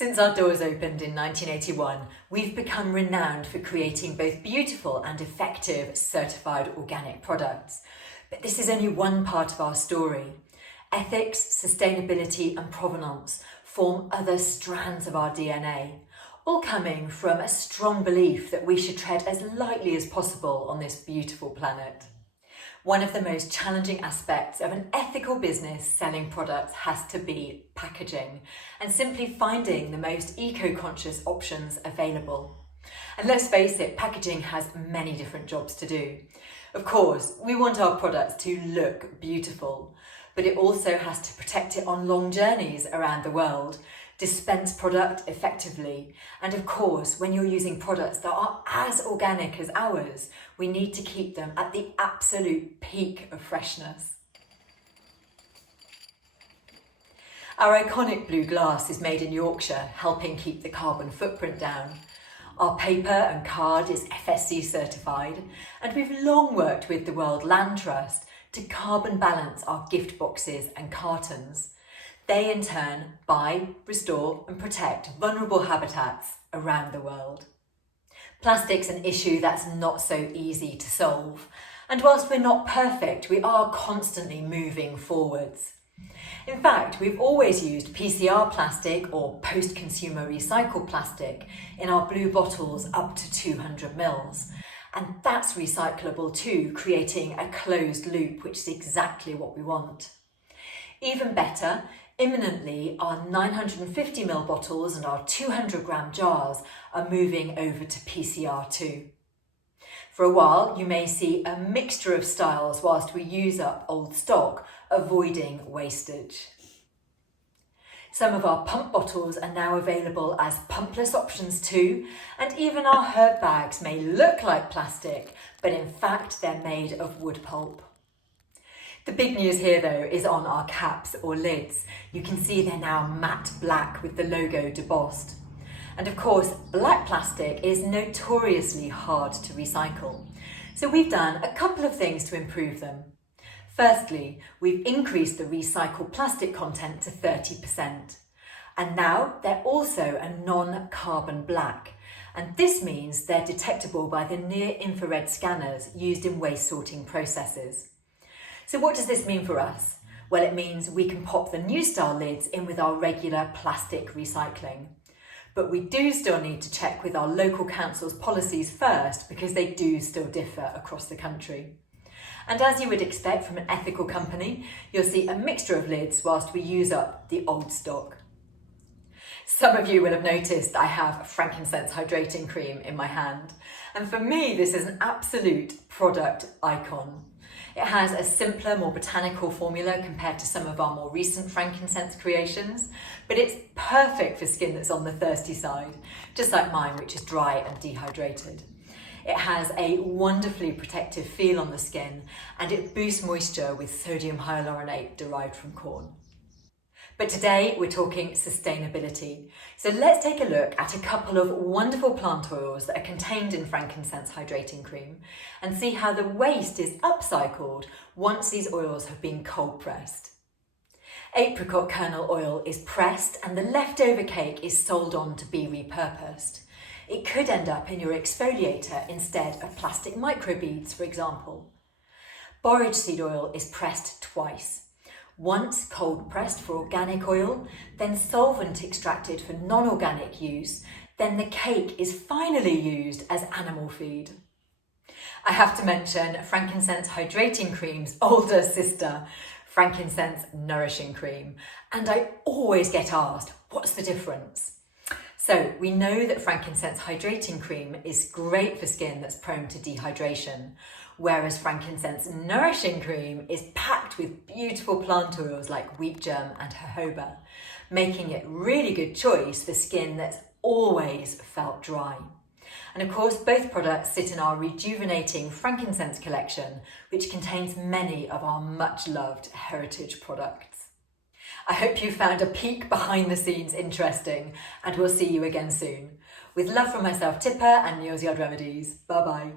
Since our doors opened in 1981, we've become renowned for creating both beautiful and effective certified organic products. But this is only one part of our story. Ethics, sustainability and provenance form other strands of our DNA, all coming from a strong belief that we should tread as lightly as possible on this beautiful planet. One of the most challenging aspects of an ethical business selling products has to be packaging and simply finding the most eco-conscious options available. And let's face it, packaging has many different jobs to do. Of course, we want our products to look beautiful, but it also has to protect it on long journeys around the world, dispense product effectively, and of course, when you're using products that are as organic as ours, we need to keep them at the absolute peak of freshness. Our iconic blue glass is made in Yorkshire, helping keep the carbon footprint down. Our paper and card is FSC certified, and we've long worked with the World Land Trust to carbon balance our gift boxes and cartons. They in turn buy, restore and protect vulnerable habitats around the world. Plastic's an issue that's not so easy to solve, and whilst we're not perfect, we are constantly moving forwards. In fact, we've always used PCR plastic or post-consumer recycled plastic in our blue bottles up to 200 mils. And that's recyclable too, creating a closed loop, which is exactly what we want. Even better, imminently, our 950ml bottles and our 200-gram jars are moving over to PCR too. For a while, you may see a mixture of styles whilst we use up old stock, avoiding wastage. Some of our pump bottles are now available as pumpless options too, and even our herb bags may look like plastic, but in fact they're made of wood pulp. The big news here though is on our caps or lids. You can see they're now matte black with the logo debossed. And of course, black plastic is notoriously hard to recycle. So we've done a couple of things to improve them. Firstly, we've increased the recycled plastic content to 30%. And now they're also a non-carbon black. And this means they're detectable by the near-infrared scanners used in waste sorting processes. So what does this mean for us? Well, it means we can pop the new style lids in with our regular plastic recycling. But we do still need to check with our local council's policies first, because they do still differ across the country. And as you would expect from an ethical company, you'll see a mixture of lids whilst we use up the old stock. Some of you will have noticed I have Frankincense Hydrating Cream in my hand. And for me, this is an absolute product icon. It has a simpler, more botanical formula compared to some of our more recent frankincense creations, but it's perfect for skin that's on the thirsty side, just like mine, which is dry and dehydrated. It has a wonderfully protective feel on the skin, and it boosts moisture with sodium hyaluronate derived from corn. But today we're talking sustainability. So let's take a look at a couple of wonderful plant oils that are contained in Frankincense Hydrating Cream and see how the waste is upcycled once these oils have been cold pressed. Apricot kernel oil is pressed and the leftover cake is sold on to be repurposed. It could end up in your exfoliator instead of plastic microbeads, for example. Borage seed oil is pressed twice. Once cold pressed for organic oil, then solvent extracted for non-organic use, then the cake is finally used as animal feed. I have to mention Frankincense Hydrating Cream's older sister, Frankincense Nourishing Cream, and I always get asked, what's the difference? So we know that Frankincense Hydrating Cream is great for skin that's prone to dehydration, whereas Frankincense Nourishing Cream is packed with beautiful plant oils like wheat germ and jojoba, making it a really good choice for skin that's always felt dry. And of course, both products sit in our rejuvenating frankincense collection, which contains many of our much loved heritage products. I hope you found a peek behind the scenes interesting, and we'll see you again soon. With love from myself, Tipper, and Neal's Remedies. Bye bye.